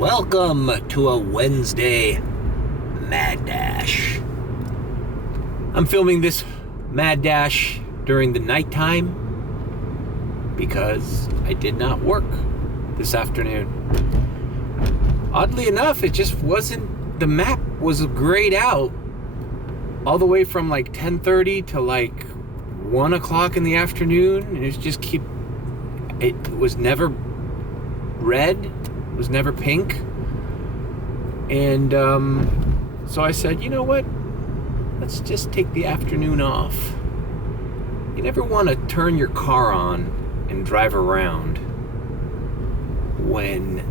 Welcome to a Wednesday Mad Dash. I'm filming this Mad Dash during the nighttime because I did not work this afternoon. Oddly enough, it just wasn't, the map was grayed out all the way from like 10:30 to like 1 o'clock in the afternoon, and it was never red, it was never pink. And so I said, you know what, let's just take the afternoon off. You never want to turn your car on and drive around when,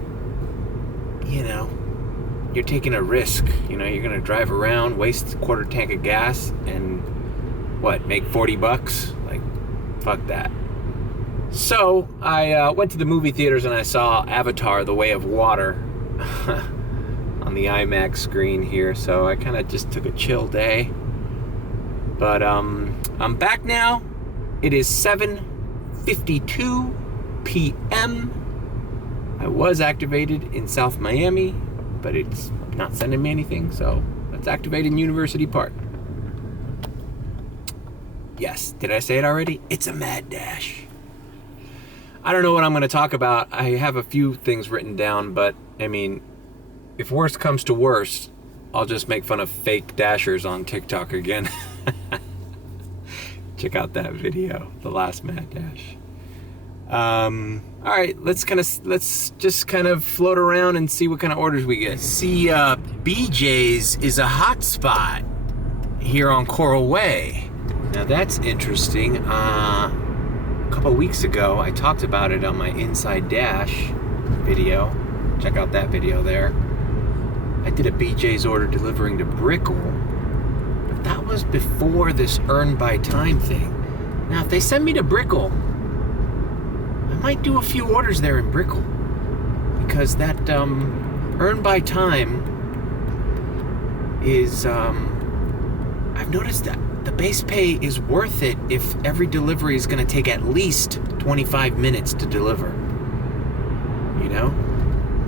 you're taking a risk. You're going to drive around, waste a quarter tank of gas, and make $40? Like, fuck that. So I went to the movie theaters and I saw Avatar: The Way of Water on the IMAX screen here. So I kind of just took a chill day. But I'm back now. It is 7:52 p.m. I was activated in South Miami, but it's not sending me anything, so let's activate in University Park. Yes, did I say it already? It's a mad dash. I don't know what I'm going to talk about. I have a few things written down, but if worst comes to worst, I'll just make fun of fake dashers on TikTok again. Check out that video, the last mad dash. All right, let's just kind of float around and see what kind of orders we get. See, BJ's is a hot spot here on Coral Way. Now that's interesting. A couple weeks ago, I talked about it on my Inside Dash video. Check out that video there. I did a BJ's order delivering to Brickell, but that was before this earn by time thing. Now, if they send me to Brickell, I might do a few orders there in Brickell, because that earn by time is, I've noticed that the base pay is worth it if every delivery is going to take at least 25 minutes to deliver.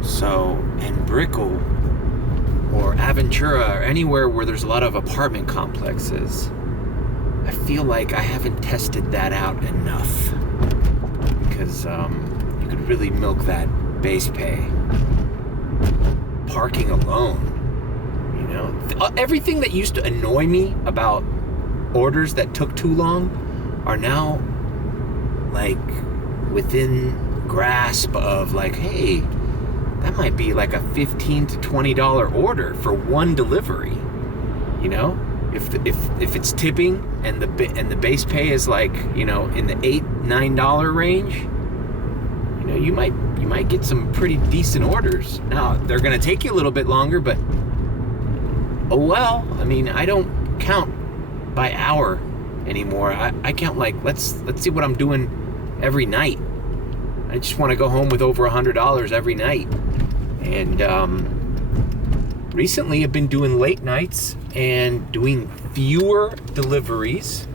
So, in Brickell or Aventura or anywhere where there's a lot of apartment complexes, I feel like I haven't tested that out enough, because you could really milk that base pay. Parking alone, everything that used to annoy me about orders that took too long are now like within grasp of like, hey, that might be like a $15 to $20 order for one delivery. If it's tipping and the base pay is like, in the $8-9 range, you might get some pretty decent orders. Now they're gonna take you a little bit longer, but oh well. I don't count by hour anymore. I count like, let's see what I'm doing every night. I just want to go home with over $100 every night. And recently I've been doing late nights and doing fewer deliveries,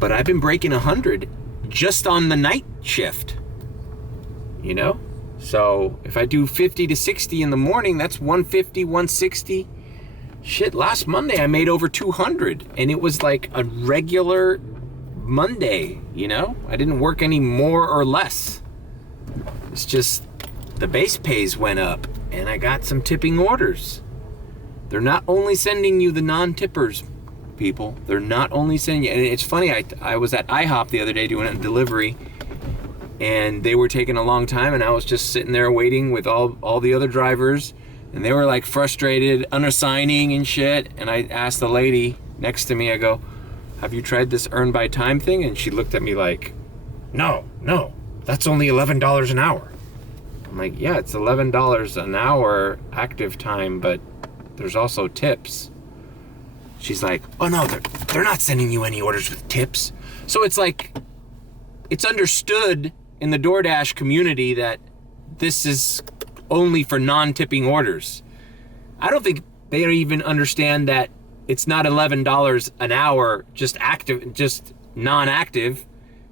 but I've been breaking 100 just on the night shift. So if I do 50 to 60 in the morning, that's 150, 160. Shit, last Monday I made over 200, and it was like a regular Monday. I didn't work any more or less. It's just the base pays went up and I got some tipping orders. They're not only sending you the non-tippers, people. They're not only sending you, and it's funny, I was at IHOP the other day doing a delivery, and they were taking a long time, and I was just sitting there waiting with all the other drivers, and they were like frustrated, unassigning and shit. And I asked the lady next to me, I go, have you tried this earn by time thing? And she looked at me like, no, that's only $11 an hour. I'm like, yeah, it's $11 an hour active time, but there's also tips. She's like, oh no, they're not sending you any orders with tips. So it's like, it's understood in the DoorDash community that this is only for non-tipping orders. I don't think they even understand that it's not $11 an hour just non-active.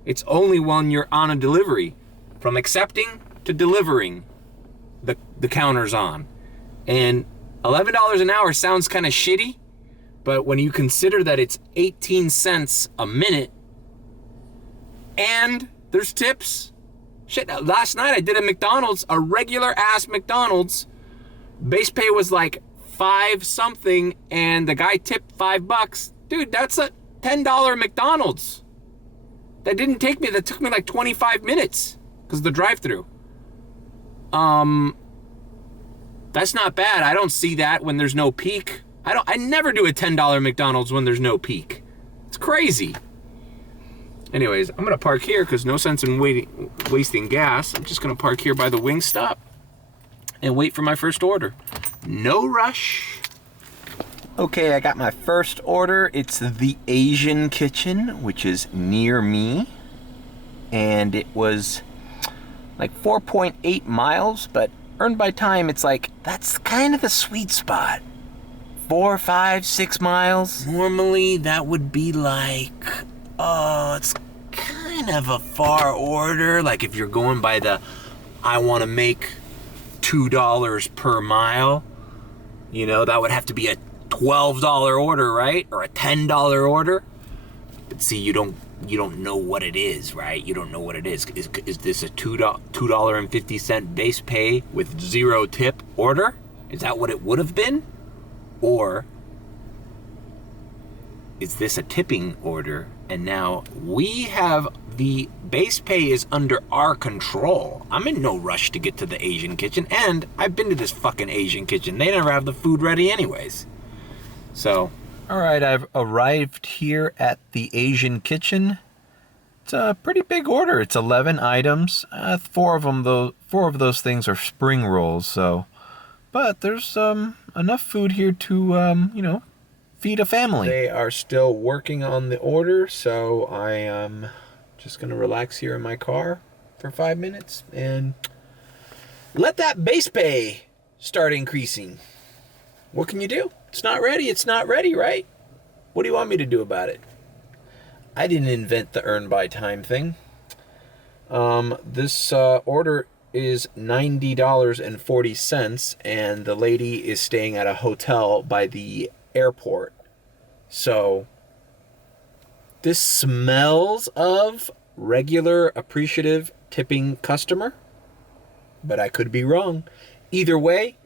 It's only when you're on a delivery. From accepting to delivering, the counters on. And $11 an hour sounds kind of shitty, but when you consider that it's 18 cents a minute and there's tips. Shit, last night I did a McDonald's, a regular ass McDonald's. Base pay was like 5 something and the guy tipped $5. Dude, that's a $10 McDonald's. That took me like 25 minutes because of the drive-thru. That's not bad. I don't see that when there's no peak. I never do a $10 McDonald's when there's no peak. It's crazy. Anyways, I'm gonna park here because no sense in wasting gas. I'm just gonna park here by the Wingstop and wait for my first order. No rush. Okay, I got my first order. It's the Asian Kitchen, which is near me. And it was like 4.8 miles, but earned by time, it's like, that's kind of the sweet spot. 4, 5, 6 miles. Normally, that would be like, it's kind of a far order. Like if you're going by the, I want to make $2 per mile, you know, that would have to be a $12 order, right? Or a $10 order. But see, you don't know what it is, right? You don't know what it is. Is this a $2.50 base pay with 0 tip order? Is that what it would have been? Or is this a tipping order? And now we have the base pay is under our control. I'm in no rush to get to the Asian Kitchen, and I've been to this fucking Asian Kitchen. They never have the food ready anyways. So, all right, I've arrived here at the Asian Kitchen. It's a pretty big order. It's 11 items. 4 of those things are spring rolls. So, but there's enough food here to feed a family. They are still working on the order, so I am just gonna relax here in my car for 5 minutes and let that base pay start increasing. What can you do? It's not ready. It's not ready, right? What do you want me to do about it? I didn't invent the earn by time thing. This order is $90.40, and the lady is staying at a hotel by the airport. So this smells of regular appreciative tipping customer, but I could be wrong. Either way,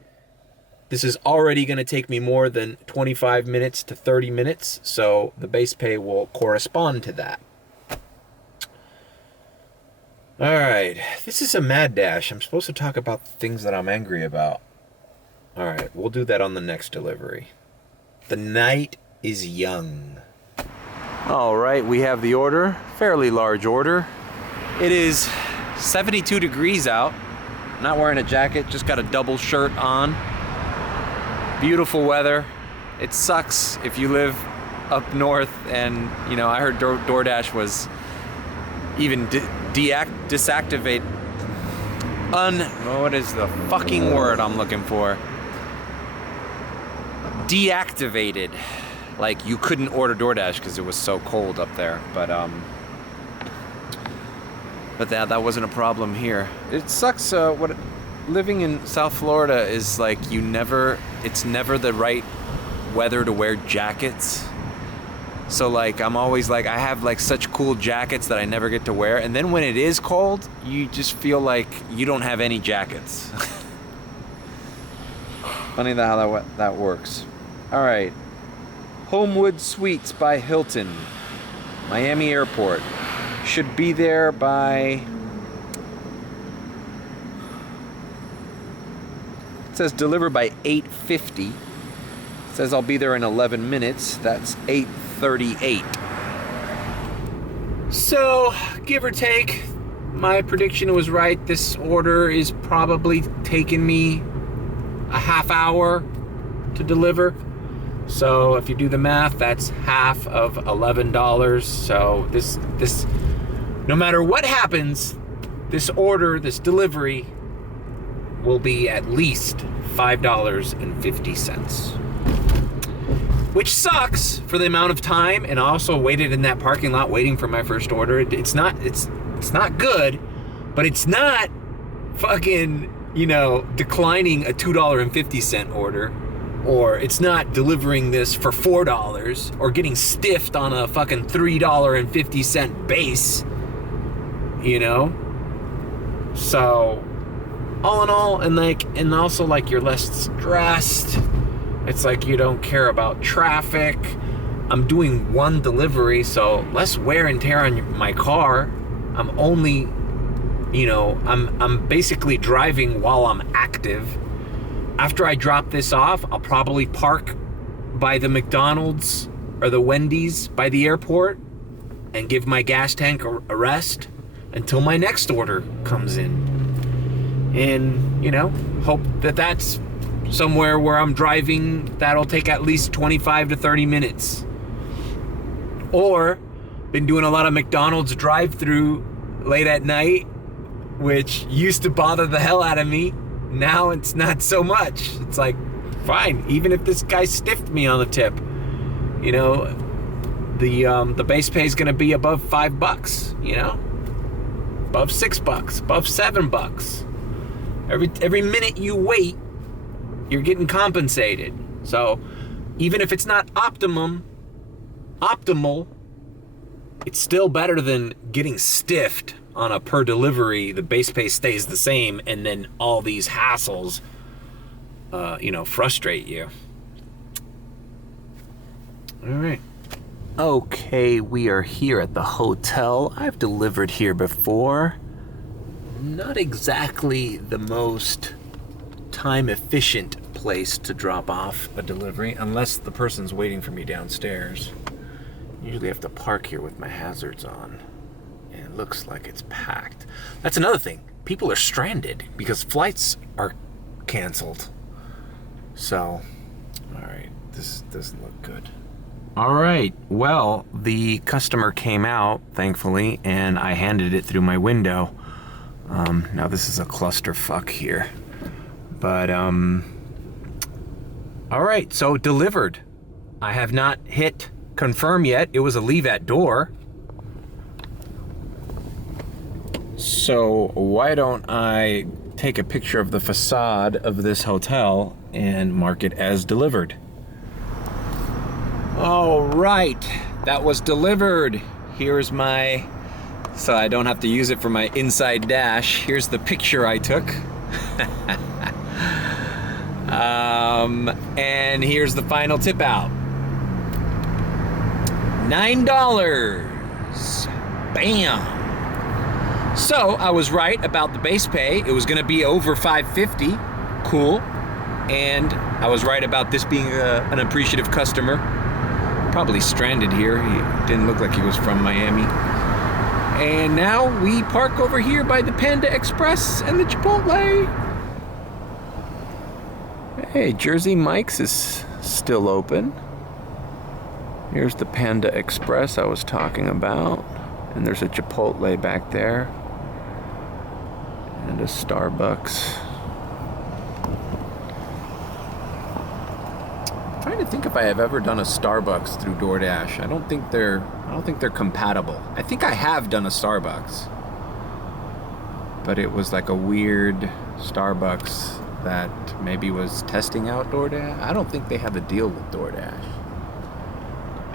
this is already going to take me more than 25 minutes to 30 minutes, so the base pay will correspond to that. All right, this is a mad dash. I'm supposed to talk about things that I'm angry about. All right, we'll do that on the next delivery. The night is young. All right, we have the order, fairly large order. It is 72 degrees out. Not wearing a jacket, just got a double shirt on. Beautiful weather. It sucks if you live up north, and I heard DoorDash was even deactivate. What is the fucking word I'm looking for? Deactivated. Like you couldn't order DoorDash because it was so cold up there. But that wasn't a problem here. It sucks. Living in South Florida is like it's never the right weather to wear jackets. So like I'm always like, I have like such cool jackets that I never get to wear, and then when it is cold, you just feel like you don't have any jackets. Funny how that works. All right, Homewood Suites by Hilton, Miami Airport. Should be there by, it says deliver by 8:50. It says I'll be there in 11 minutes. That's 8:38. So, give or take, my prediction was right. This order is probably taking me a half hour to deliver. So if you do the math, that's half of $11. So this no matter what happens, this delivery will be at least $5.50. Which sucks for the amount of time, and I also waited in that parking lot waiting for my first order. It's not good, but it's not fucking, declining a $2.50 order, or it's not delivering this for $4, or getting stiffed on a fucking $3.50 base, So, all in all, and also like you're less stressed. It's like you don't care about traffic. I'm doing one delivery, so less wear and tear on my car. I'm only, I'm basically driving while I'm active. After I drop this off, I'll probably park by the McDonald's or the Wendy's by the airport and give my gas tank a rest until my next order comes in. And, hope that that's somewhere where I'm driving that'll take at least 25 to 30 minutes. Or been doing a lot of McDonald's drive-through late at night, which used to bother the hell out of me. Now it's not so much. It's like, fine, even if this guy stiffed me on the tip, the base pay is gonna be above $5, above $6, above $7. Every minute you wait, you're getting compensated. So even if it's not optimal, it's still better than getting stiffed on a per delivery. The base pay stays the same, and then all these hassles, frustrate you. All right. Okay, we are here at the hotel. I've delivered here before. Not exactly the most time efficient place to drop off a delivery, unless the person's waiting for me downstairs. Usually have to park here with my hazards on, and it looks like it's packed. That's another thing. People are stranded because flights are canceled. So, all right, this doesn't look good. All right, well, the customer came out, thankfully, and I handed it through my window. Now this is a clusterfuck here. But, all right, so delivered. I have not hit confirm yet. It was a leave at door. So why don't I take a picture of the facade of this hotel and mark it as delivered. All right, that was delivered. Here's so I don't have to use it for my inside dash. Here's the picture I took. And here's the final tip out. $9. Bam. So I was right about the base pay. It was gonna be over $5.50. Cool. And I was right about this being an appreciative customer. Probably stranded here. He didn't look like he was from Miami. And now we park over here by the Panda Express and the Chipotle. Hey, Jersey Mike's is still open. Here's the Panda Express I was talking about. And there's a Chipotle back there. And a Starbucks. I'm trying to think if I have ever done a Starbucks through DoorDash. I don't think they're compatible. I think I have done a Starbucks. But it was like a weird Starbucks that maybe was testing out DoorDash. I don't think they have a deal with DoorDash.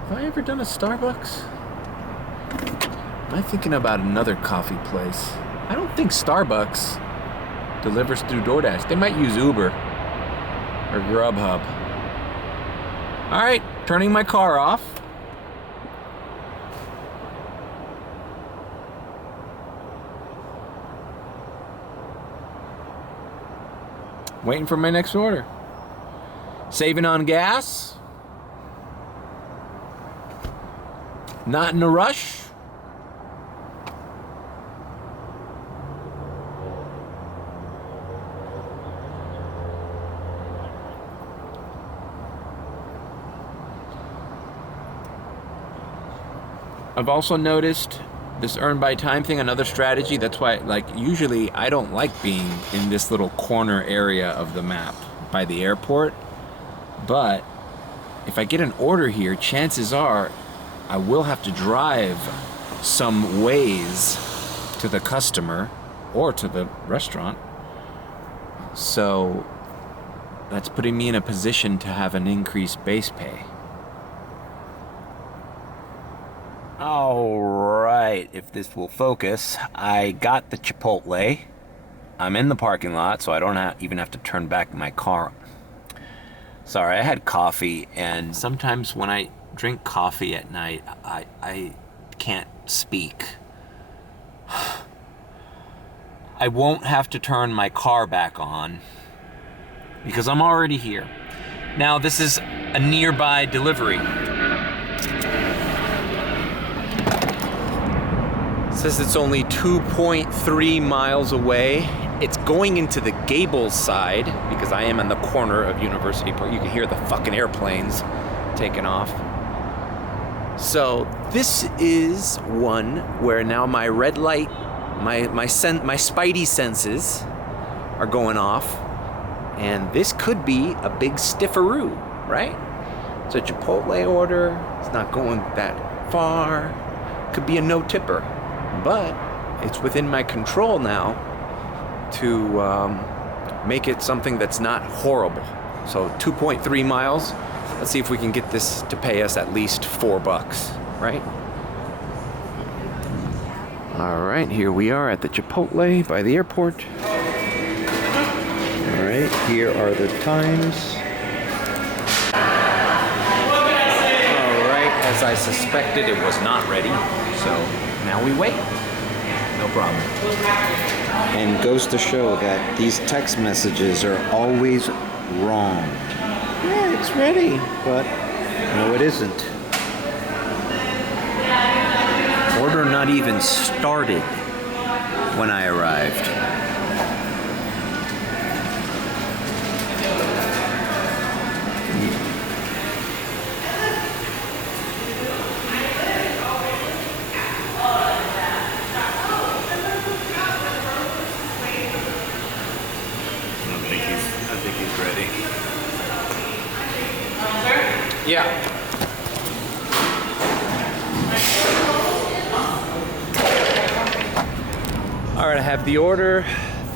Have I ever done a Starbucks? Am I thinking about another coffee place? I don't think Starbucks delivers through DoorDash. They might use Uber or Grubhub. All right, turning my car off. Waiting for my next order. Saving on gas. Not in a rush. I've also noticed this earn by time thing, another strategy. That's why, usually I don't like being in this little corner area of the map by the airport. But if I get an order here, chances are I will have to drive some ways to the customer or to the restaurant. So that's putting me in a position to have an increased base pay. All right, if this will focus, I got the Chipotle. I'm in the parking lot, so I don't even have to turn back my car. Sorry, I had coffee, and sometimes when I drink coffee at night, I can't speak. I won't have to turn my car back on because I'm already here. Now, this is a nearby delivery. It says it's only 2.3 miles away. It's going into the Gables side because I am in the corner of University Park. You can hear the fucking airplanes taking off. So this is one where now my red light, my spidey senses are going off, and this could be a big stifferoo, right? It's a Chipotle order. It's not going that far. Could be a no tipper, but it's within my control now to make it something that's not horrible. So 2.3 miles. Let's see if we can get this to pay us at least $4, right? All right, here we are at the Chipotle by the airport. All right, here are the times. All right, as I suspected, it was not ready, so now we wait. No problem. And goes to show that these text messages are always wrong. Yeah, it's ready, but no, it isn't. Order not even started when I arrived. I think he's ready. Yeah. All right, I have the order.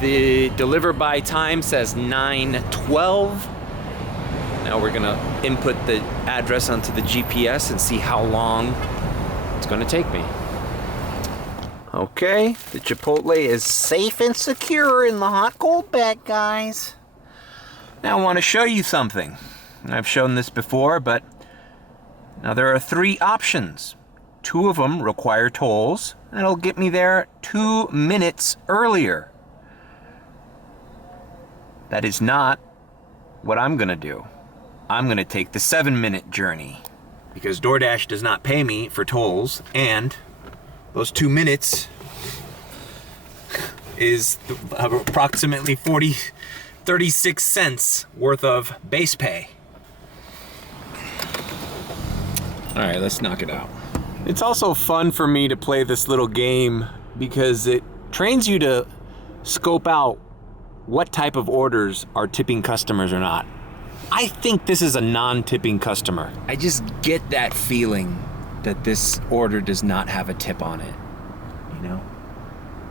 The deliver by time says 9:12. Now we're gonna input the address onto the GPS and see how long it's gonna take me. Okay, the Chipotle is safe and secure in the hot cold bag, guys. Now I want to show you something. I've shown this before, but now there are 3 options. 2 of them require tolls, and it'll get me there 2 minutes earlier. That is not what I'm gonna do. I'm gonna take the 7-minute journey because DoorDash does not pay me for tolls, and those 2 minutes is approximately 36 cents worth of base pay. All right, let's knock it out. It's also fun for me to play this little game because it trains you to scope out what type of orders are tipping customers or not. I think this is a non-tipping customer. I just get that feeling that this order does not have a tip on it, you know?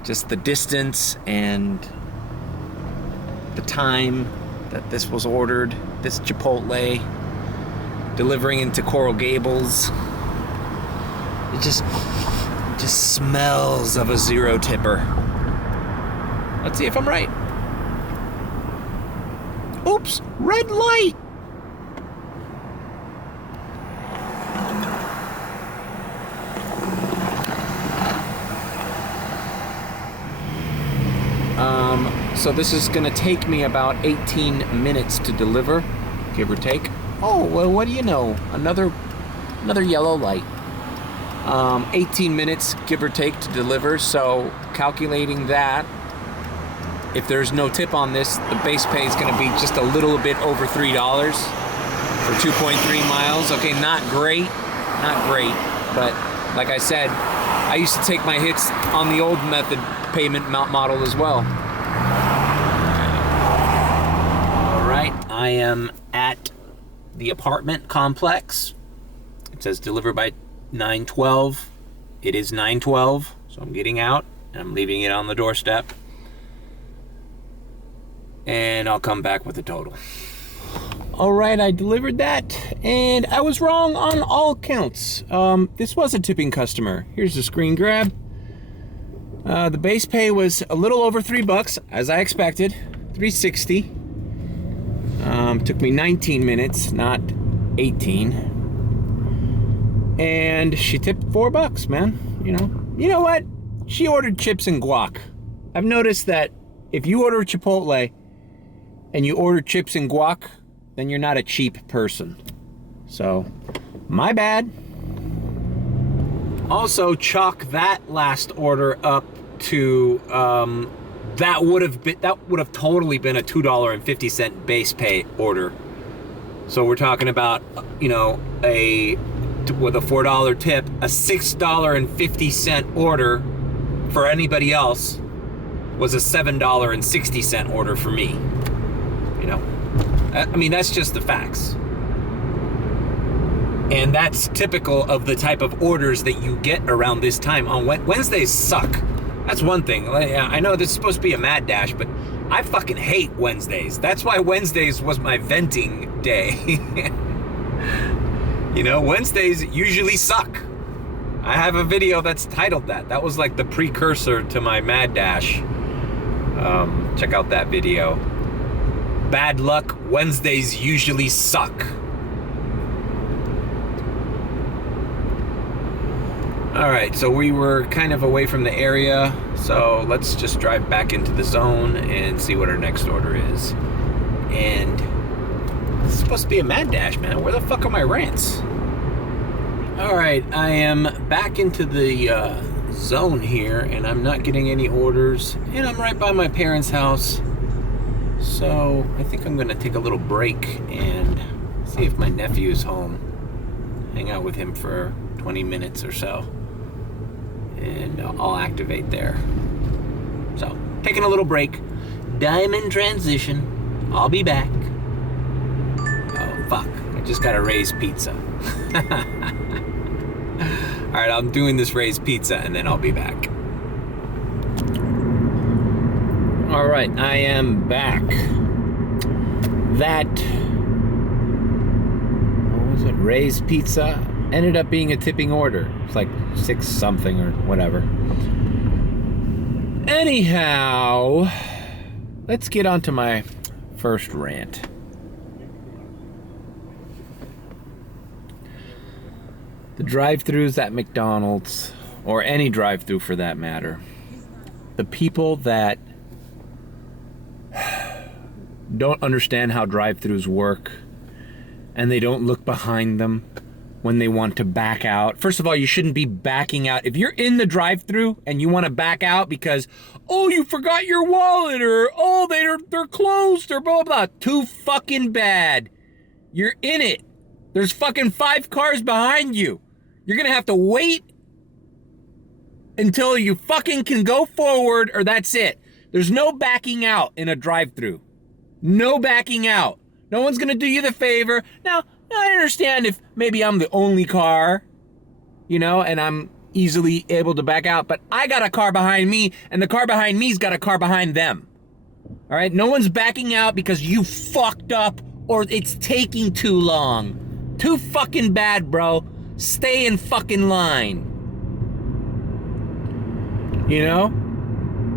Just the distance and the time that this was ordered, this Chipotle delivering into Coral Gables. It just smells of a 0 tipper. Let's see if I'm right. Oops, red light. So this is gonna take me about 18 minutes to deliver, give or take. Oh, well, what do you know? Another yellow light. 18 minutes, give or take, to deliver. So calculating that, if there's no tip on this, the base pay is gonna be just a little bit over $3 for 2.3 miles. Okay, not great, but like I said, I used to take my hits on the old method payment model as well. All right, I am at the apartment complex. It says deliver by 9:12. It is 9:12, so I'm getting out and I'm leaving it on the doorstep. and I'll come back with a total. All right, I delivered that, and I was wrong on all counts. This was a tipping customer. Here's the screen grab. The base pay was a little over $3, as I expected, $3.60. Took me 19 minutes, not 18. And she tipped $4, man. You know what? She ordered chips and guac. I've noticed that if you order Chipotle and you order chips and guac, then you're not a cheap person. So, my bad. Also, chalk that last order up to that would have totally been a $2.50 base pay order. So we're talking about, with a $4 tip, a $6.50 order for anybody else was a $7.60 order for me. I mean, that's just the facts. And that's typical of the type of orders that you get around this time. On Wednesdays suck. That's one thing. I know this is supposed to be a mad dash, but I fucking hate Wednesdays. That's why Wednesdays was my venting day. Wednesdays usually suck. I have a video that's titled that. That was like the precursor to my mad dash. Check out that video. Bad luck, Wednesdays usually suck. Alright, so we were kind of away from the area, so let's just drive back into the zone and see what our next order is. And this is supposed to be a mad dash, man. Where the fuck are my rants? Alright, I am back into the zone here, and I'm not getting any orders, and I'm right by my parents' house. So I think I'm going to take a little break and see if my nephew's home. Hang out with him for 20 minutes or so. And I'll activate there. So, taking a little break. Diamond transition. I'll be back. Oh, fuck. I just got a raised pizza. Alright, I'm doing this raised pizza and then I'll be back. Alright, I am back. That, what was it, raised pizza ended up being a tipping order. It's like 6 something or whatever. Anyhow, let's get on to my first rant. The drive-thrus at McDonald's, or any drive-thru for that matter, the people that don't understand how drive-thrus work, and they don't look behind them when they want to back out. First of all, you shouldn't be backing out. If you're in the drive-thru and you want to back out because, oh, you forgot your wallet, or, oh, they're closed, or blah, blah, blah. Too fucking bad. You're in it. There's fucking 5 cars behind you. You're gonna have to wait until you fucking can go forward, or that's it. There's no backing out in a drive-thru. No backing out. No one's gonna do you the favor. Now, I understand if maybe I'm the only car, and I'm easily able to back out, but I got a car behind me, and the car behind me's got a car behind them. All right? No one's backing out because you fucked up or it's taking too long. Too fucking bad, bro. Stay in fucking line.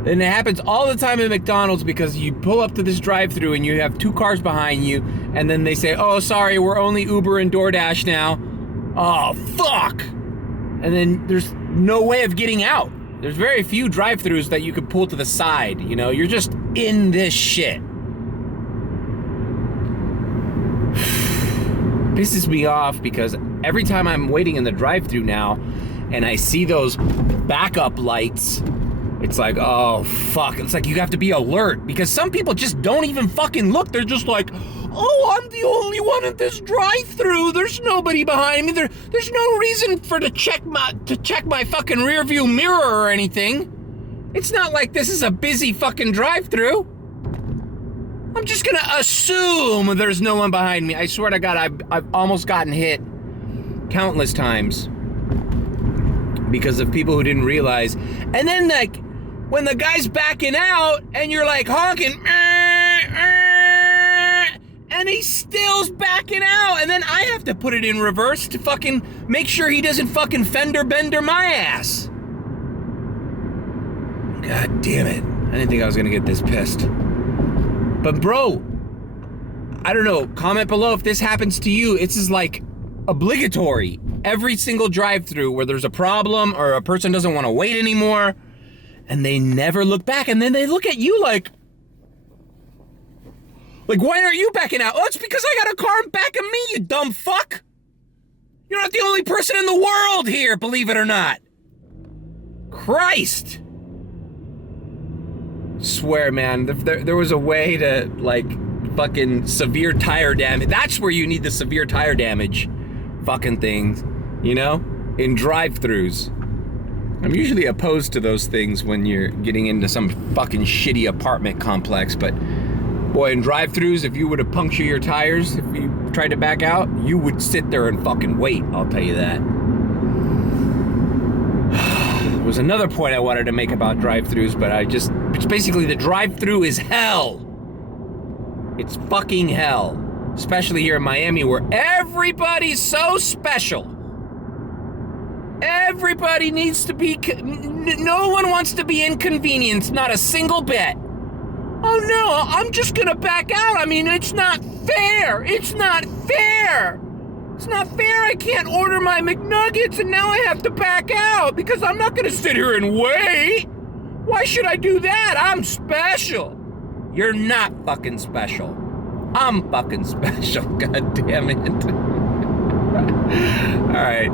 And it happens all the time at McDonald's because you pull up to this drive-thru and you have 2 cars behind you, and then they say, oh, sorry, we're only Uber and DoorDash now. Oh, fuck! And then there's no way of getting out. There's very few drive-thrus that you could pull to the side, You're just in this shit. Pisses me off because every time I'm waiting in the drive-thru now and I see those backup lights, it's like, oh, fuck. It's like you have to be alert because some people just don't even fucking look. They're just like, oh, I'm the only one at this drive-thru. There's nobody behind me. There's no reason to check my fucking rear view mirror or anything. It's not like this is a busy fucking drive-thru. I'm just gonna assume there's no one behind me. I swear to God, I've almost gotten hit countless times because of people who didn't realize. And then, like, when the guy's backing out and you're like honking, and he still's backing out, and then I have to put it in reverse to fucking make sure he doesn't fucking fender bender my ass. God damn it. I didn't think I was gonna get this pissed. But bro, I don't know, comment below if this happens to you. It's just like obligatory. Every single drive-through where there's a problem or a person doesn't want to wait anymore, and they never look back, and then they look at you like, why aren't you backing out? Oh, it's because I got a car in back of me, you dumb fuck. You're not the only person in the world here, believe it or not. Christ. Swear, man, if there was a way to, like, fucking severe tire damage. That's where you need the severe tire damage fucking things, you know? In drive-thrus. I'm usually opposed to those things when you're getting into some fucking shitty apartment complex, but boy, in drive-thrus, if you were to puncture your tires, if you tried to back out, you would sit there and fucking wait, I'll tell you that. There was another point I wanted to make about drive-thrus, but it's basically the drive-thru is hell. It's fucking hell. Especially here in Miami where everybody's so special. Everybody needs to be, no one wants to be inconvenienced, not a single bit. Oh no, I'm just gonna back out. I mean, it's not fair. It's not fair. It's not fair. I can't order my McNuggets and now I have to back out because I'm not gonna sit here and wait. Why should I do that? I'm special. You're not fucking special. I'm fucking special. God damn it. Alright,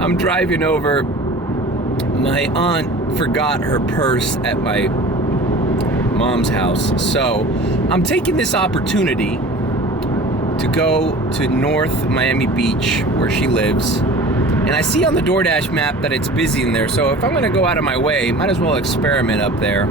I'm driving over. My aunt forgot her purse at my mom's house, so I'm taking this opportunity to go to North Miami Beach where she lives, and I see on the DoorDash map that it's busy in there, so if I'm gonna go out of my way, might as well experiment up there.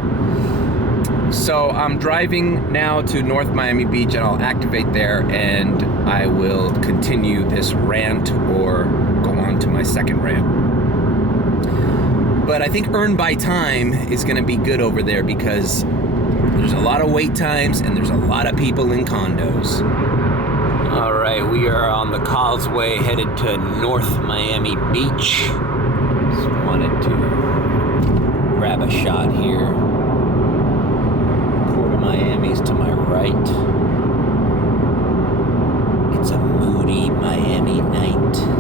So I'm driving now to North Miami Beach, and I'll activate there, and I will continue this rant or go on to my second rant. But I think earn by time is gonna be good over there because there's a lot of wait times and there's a lot of people in condos. All right, we are on the causeway headed to North Miami Beach. Just wanted to grab a shot here. Port of Miami's to my right. It's a moody Miami night.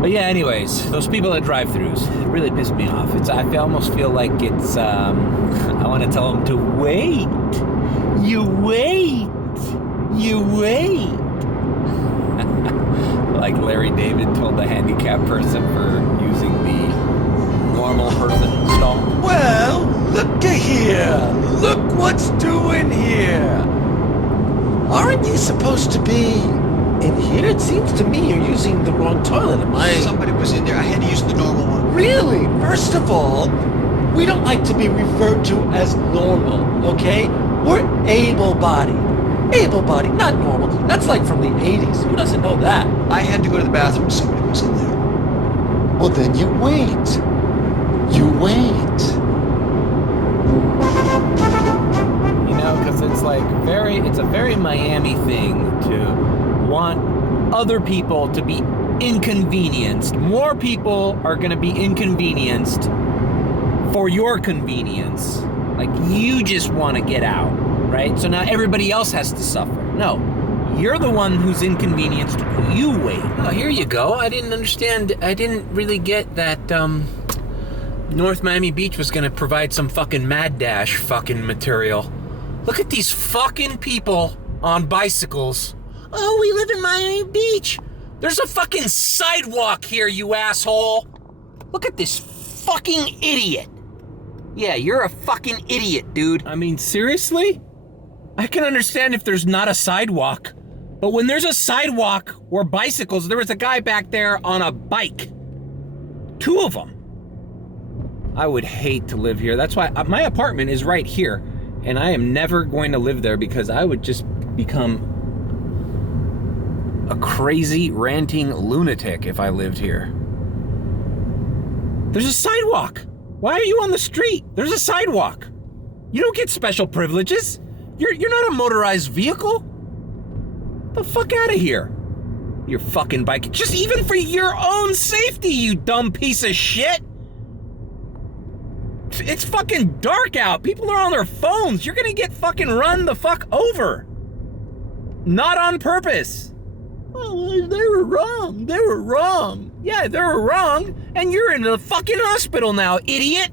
But yeah, anyways, those people at drive-thrus really piss me off. I almost feel like it's, I want to tell them to wait. You wait. You wait. Like Larry David told the handicapped person for using the normal person stall. Well, look at here. Look what's doing here. Aren't you supposed to be in here? It seems to me you're using the wrong toilet. Somebody was in there. I had to use the normal one. Really? First of all, we don't like to be referred to as normal, okay? We're able-bodied. Able-bodied, not normal. That's like from the 80s. Who doesn't know that? I had to go to the bathroom. Somebody was in there. Well, then you wait. You wait. You know, because it's a very Miami thing to want other people to be inconvenienced. More people are going to be inconvenienced for your convenience. Like, you just want to get out, right? So now everybody else has to suffer. No, you're the one who's inconvenienced. You wait. Oh, here you go. I didn't really get that North Miami Beach was going to provide some fucking Mad Dash fucking material. Look at these fucking people on bicycles. Oh, we live in Miami Beach. There's a fucking sidewalk here, you asshole. Look at this fucking idiot. Yeah, you're a fucking idiot, dude. I mean, seriously? I can understand if there's not a sidewalk, but when there's a sidewalk or bicycles, there was a guy back there on a bike. 2 of them. I would hate to live here. That's why my apartment is right here, and I am never going to live there because I would just become a crazy, ranting lunatic if I lived here. There's a sidewalk. Why are you on the street? There's a sidewalk. You don't get special privileges. You're not a motorized vehicle. The fuck out of here. Your fucking bike. Just even for your own safety, you dumb piece of shit. It's fucking dark out. People are on their phones. You're gonna get fucking run the fuck over. Not on purpose. Oh, they were wrong. They were wrong. Yeah, they were wrong. And you're in the fucking hospital now, idiot.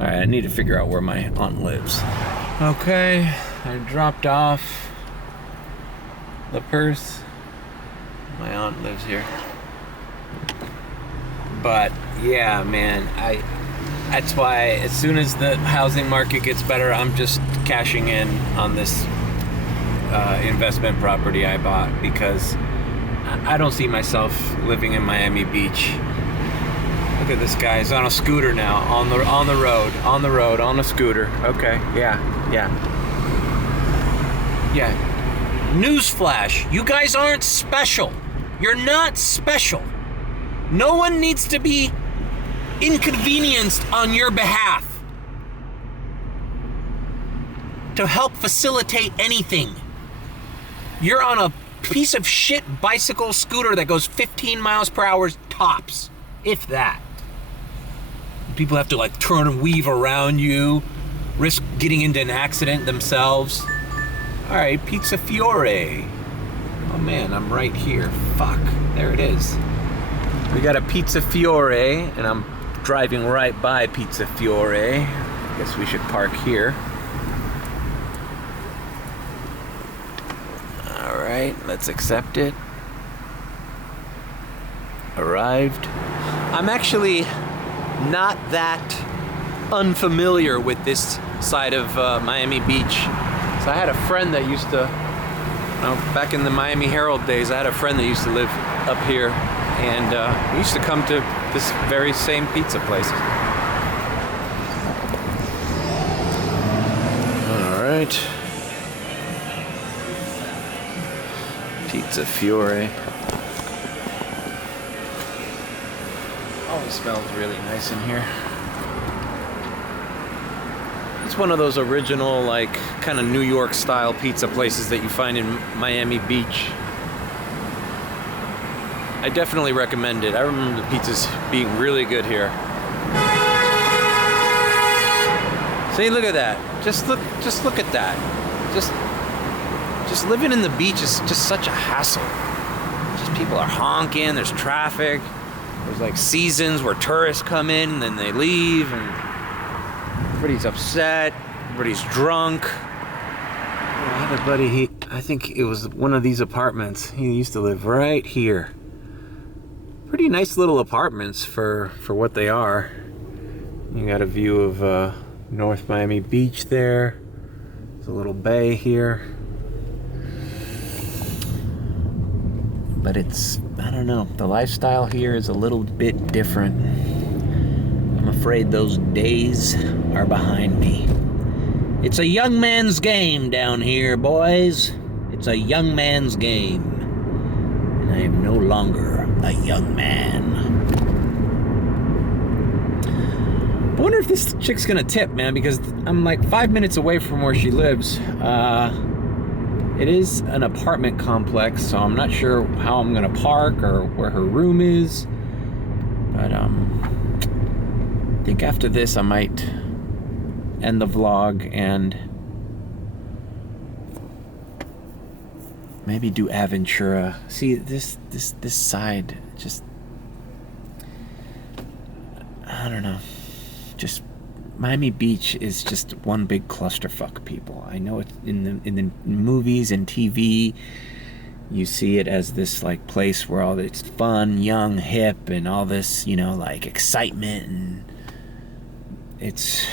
All right, I need to figure out where my aunt lives. Okay, I dropped off the purse. My aunt lives here. But yeah, man, that's why as soon as the housing market gets better, I'm just cashing in on this investment property I bought, because I don't see myself living in Miami Beach. Look at this guy. He's on a scooter now, on the road, on a scooter. Okay, yeah. Newsflash, you guys aren't special. You're not special. No one needs to be inconvenienced on your behalf to help facilitate anything. You're on a piece of shit bicycle scooter that goes 15 miles per hour tops, if that. People have to like turn and weave around you, risk getting into an accident themselves. All right, Pizzafiore. Oh man, I'm right here. Fuck, there it is. We got a Pizzafiore, and I'm driving right by Pizzafiore. I guess we should park here. All right, let's accept it. Arrived. I'm actually not that unfamiliar with this side of Miami Beach. So I had a friend that used to, back in the Miami Herald days, I had a friend that used to live up here, and we used to come to this very same pizza place. All right. Pizzafiore. Always smells really nice in here. It's one of those original, like, kind of New York style pizza places that you find in Miami Beach. I definitely recommend it. I remember the pizzas being really good here. See, look at that. Just look at that. Just living in the beach is just such a hassle. Just people are honking, there's traffic. There's like seasons where tourists come in and then they leave, and everybody's upset, everybody's drunk. I had a buddy, I think it was one of these apartments. He used to live right here. Pretty nice little apartments for what they are. You got a view of North Miami Beach there. There's a little bay here. But it's, I don't know, the lifestyle here is a little bit different. I'm afraid those days are behind me. It's a young man's game down here, boys. It's a young man's game. And I am no longer a young man. I wonder if this chick's gonna tip, man, because I'm like 5 minutes away from where she lives. It is an apartment complex, so I'm not sure how I'm gonna park or where her room is. But I think after this I might end the vlog and maybe do Aventura. See, this side just, I don't know. Just Miami Beach is just one big clusterfuck, people. I know it's in the movies and TV. You see it as this like place where all it's fun, young, hip, and all this, you know, like excitement, and it's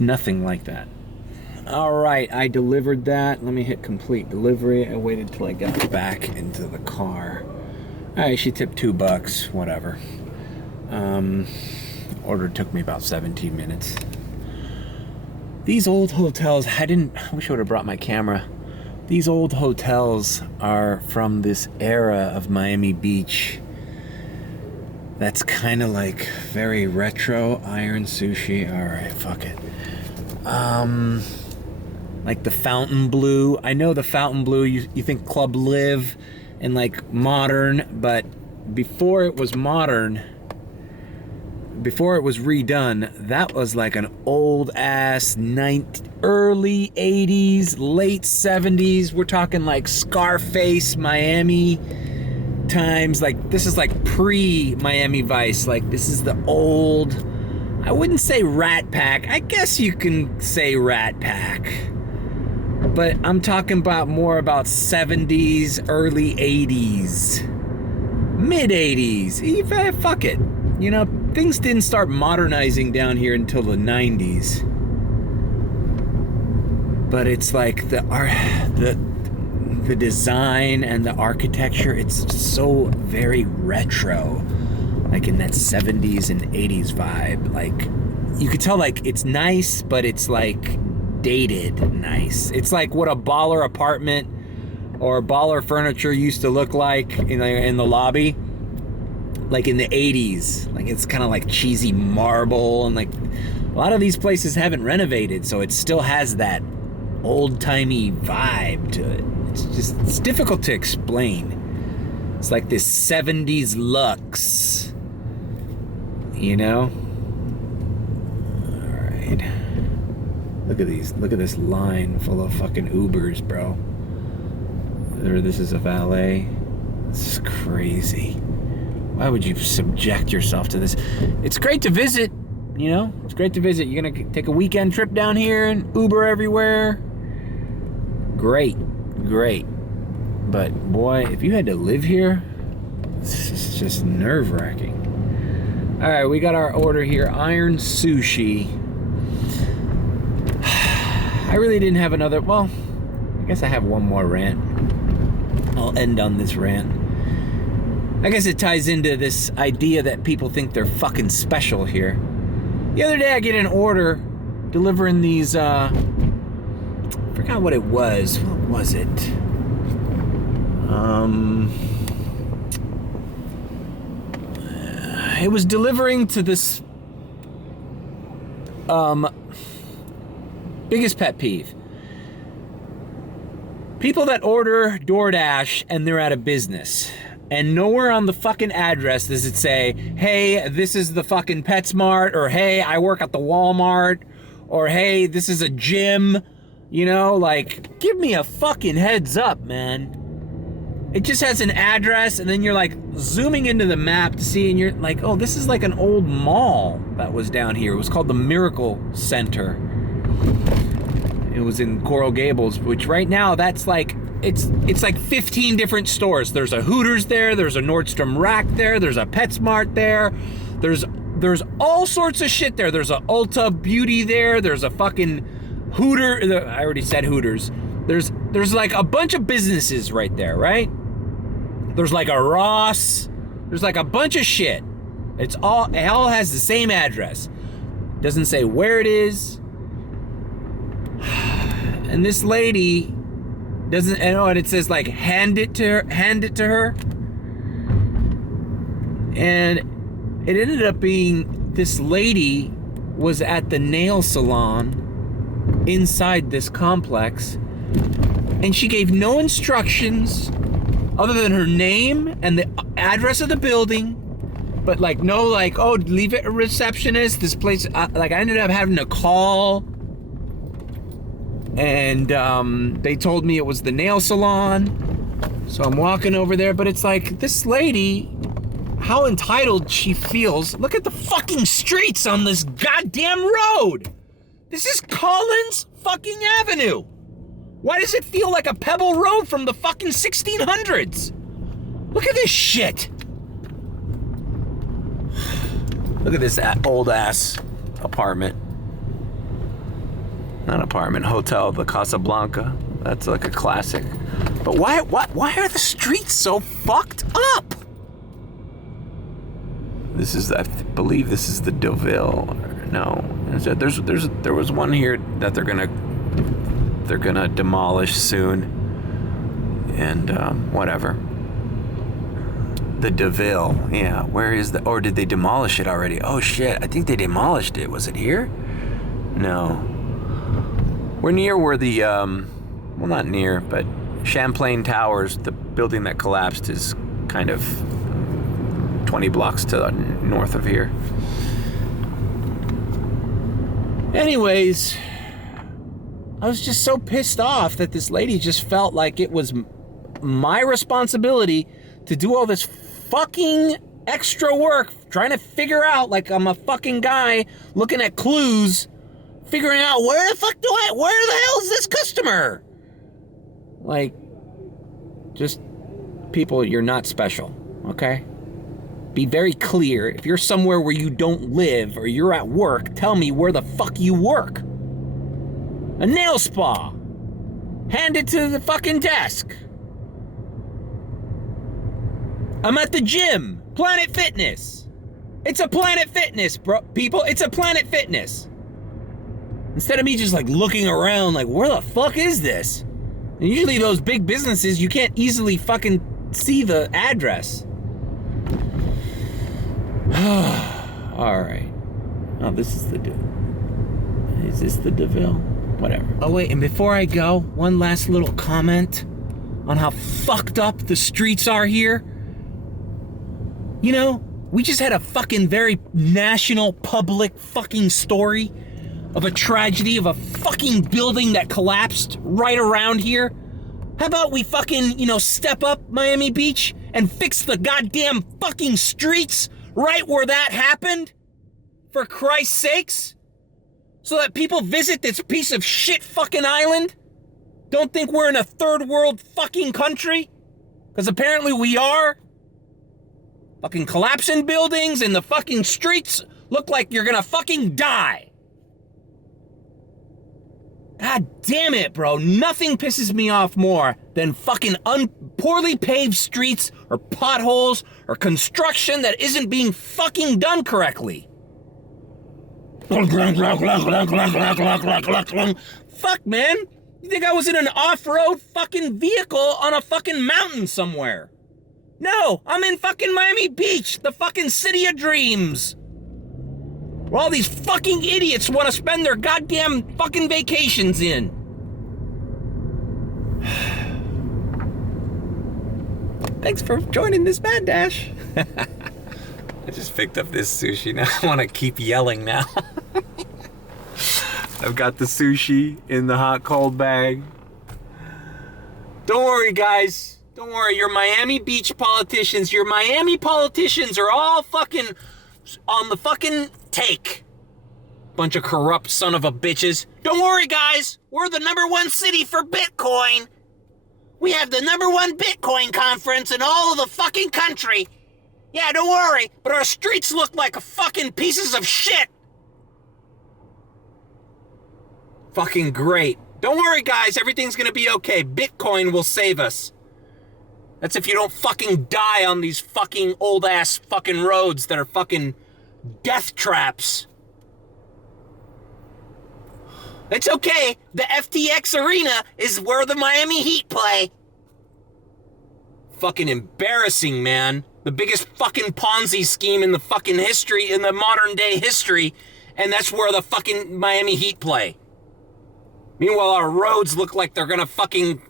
nothing like that. All right, I delivered that. Let me hit complete delivery. I waited till I got back into the car. All right, she tipped $2, whatever. Order took me about 17 minutes. These old hotels, I wish I would have brought my camera. These old hotels are from this era of Miami Beach. That's kind of like very retro iron sushi. All right, fuck it. Like the fountain blue. I know the fountain blue, you think Club Live and like modern, but before it was modern, before it was redone, that was like an old ass early 80s, late 70s. We're talking like Scarface, Miami times. Like this is like pre-Miami Vice. Like this is the old, I wouldn't say Rat Pack. I guess you can say Rat Pack. But I'm talking about more about 70s, early 80s, mid 80s. Fuck it. You know, things didn't start modernizing down here until the 90s. But it's like the design and the architecture, it's so very retro. Like in that 70s and 80s vibe. Like you could tell like it's nice, but it's like dated nice. It's like what a baller apartment or baller furniture used to look like in the lobby, like in the 80s. Like it's kind of like cheesy marble, and like a lot of these places haven't renovated, so it still has that old-timey vibe to it. It's difficult to explain. It's like this 70s lux, you know? All right. Look at these. Look at this line full of fucking Ubers, bro. This is a valet. This is crazy. Why would you subject yourself to this? It's great to visit, you know? It's great to visit. You're gonna take a weekend trip down here and Uber everywhere. Great. But boy, if you had to live here, this is just nerve-wracking. All right, we got our order here. Iron sushi. I really didn't have another, well, I guess I have one more rant. I'll end on this rant. I guess it ties into this idea that people think they're fucking special here. The other day I get an order delivering these, I forgot what it was. What was it? It was delivering to this, biggest pet peeve. People that order DoorDash and they're out of business. And nowhere on the fucking address does it say, hey, this is the fucking PetSmart, or hey, I work at the Walmart, or hey, this is a gym. You know, like, give me a fucking heads up, man. It just has an address, and then you're like zooming into the map to see, and you're like, oh, this is like an old mall that was down here. It was called the Miracle Center. It was in Coral Gables, which right now that's like, it's like 15 different stores. There's a Hooters there, there's a Nordstrom Rack there, there's a PetSmart there, there's all sorts of shit there. There's a Ulta Beauty there, there's a fucking Hooter, I already said Hooters. There's like a bunch of businesses right there, right? There's like a Ross, there's like a bunch of shit. It all has the same address. Doesn't say where it is. And this lady doesn't, and it says like hand it to her. And it ended up being this lady was at the nail salon inside this complex, and she gave no instructions other than her name and the address of the building, but like no, like, oh, leave it a receptionist. This place, like, I ended up having to call, and they told me it was the nail salon. So I'm walking over there, but it's like, this lady, how entitled she feels. Look at the fucking streets on this goddamn road. This is Collins fucking Avenue. Why does it feel like a pebble road from the fucking 1600s? Look at this shit. Look at this old ass apartment. Not apartment, hotel, the Casablanca. That's like a classic. But why are the streets so fucked up? This is, I believe this is the Deauville. No, there was one here that they're gonna demolish soon, and whatever. The DeVille. Yeah, where is the... Or did they demolish it already? Oh, shit. I think they demolished it. Was it here? No. We're near where the... well, not near, but Champlain Towers, the building that collapsed, is kind of 20 blocks to the north of here. Anyways, I was just so pissed off that this lady just felt like it was my responsibility to do all this fucking extra work trying to figure out, like I'm a fucking guy looking at clues, figuring out where the hell is this customer? Like, just people, you're not special, okay? Be very clear. If you're somewhere where you don't live or you're at work, tell me where the fuck you work. A nail spa. Hand it to the fucking desk. I'm at the gym. Planet Fitness. It's a Planet Fitness, bro. People, it's a Planet Fitness. Instead of me just like looking around like, where the fuck is this? And usually those big businesses, you can't easily fucking see the address. All right. Oh, this is the DeVille. Is this the DeVille? Whatever. Oh, wait, and before I go, one last little comment on how fucked up the streets are here. You know, we just had a fucking very national public fucking story of a tragedy of a fucking building that collapsed right around here. How about we fucking, step up Miami Beach and fix the goddamn fucking streets right where that happened? For Christ's sakes? So that people visit this piece of shit fucking island? Don't think we're in a third world fucking country? Because apparently we are. Fucking collapsing buildings and the fucking streets look like you're gonna fucking die. God damn it, bro. Nothing pisses me off more than fucking poorly paved streets or potholes or construction that isn't being fucking done correctly. Fuck, man. You think I was in an off-road fucking vehicle on a fucking mountain somewhere? No, I'm in fucking Miami Beach, the fucking city of dreams. Where all these fucking idiots want to spend their goddamn fucking vacations in. Thanks for joining this Mad Dash. I just picked up this sushi. Now I want to keep yelling now. I've got the sushi in the hot cold bag. Don't worry, guys. Don't worry, your Miami Beach politicians, your Miami politicians are all fucking on the fucking take. Bunch of corrupt son of a bitches. Don't worry, guys. We're the #1 city for Bitcoin. We have the #1 Bitcoin conference in all of the fucking country. Yeah, don't worry, but our streets look like fucking pieces of shit. Fucking great. Don't worry, guys. Everything's gonna be okay. Bitcoin will save us. That's if you don't fucking die on these fucking old-ass fucking roads that are fucking death traps. It's okay. The FTX Arena is where the Miami Heat play. Fucking embarrassing, man. The biggest fucking Ponzi scheme in the fucking history, in the modern day history, and that's where the fucking Miami Heat play. Meanwhile, our roads look like they're gonna fucking,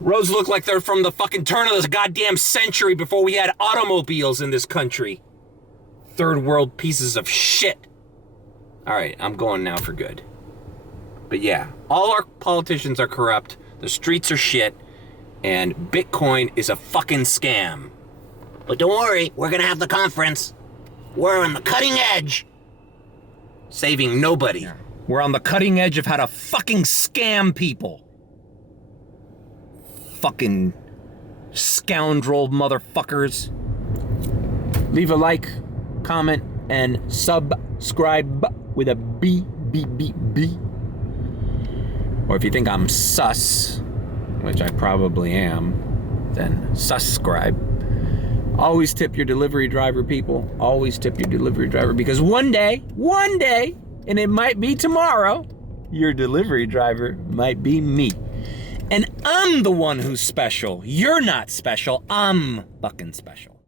roads look like they're from the fucking turn of this goddamn century before we had automobiles in this country. Third world pieces of shit. All right, I'm going now for good. But yeah, all our politicians are corrupt, the streets are shit, and Bitcoin is a fucking scam. But don't worry, we're gonna have the conference. We're on the cutting edge. Saving nobody. We're on the cutting edge of how to fucking scam people. Fucking scoundrel motherfuckers. Leave a like, comment, and subscribe with a B. Or if you think I'm sus, which I probably am, then subscribe. Always tip your delivery driver, people. Always tip your delivery driver, because one day, and it might be tomorrow, your delivery driver might be me. And I'm the one who's special. You're not special. I'm fucking special.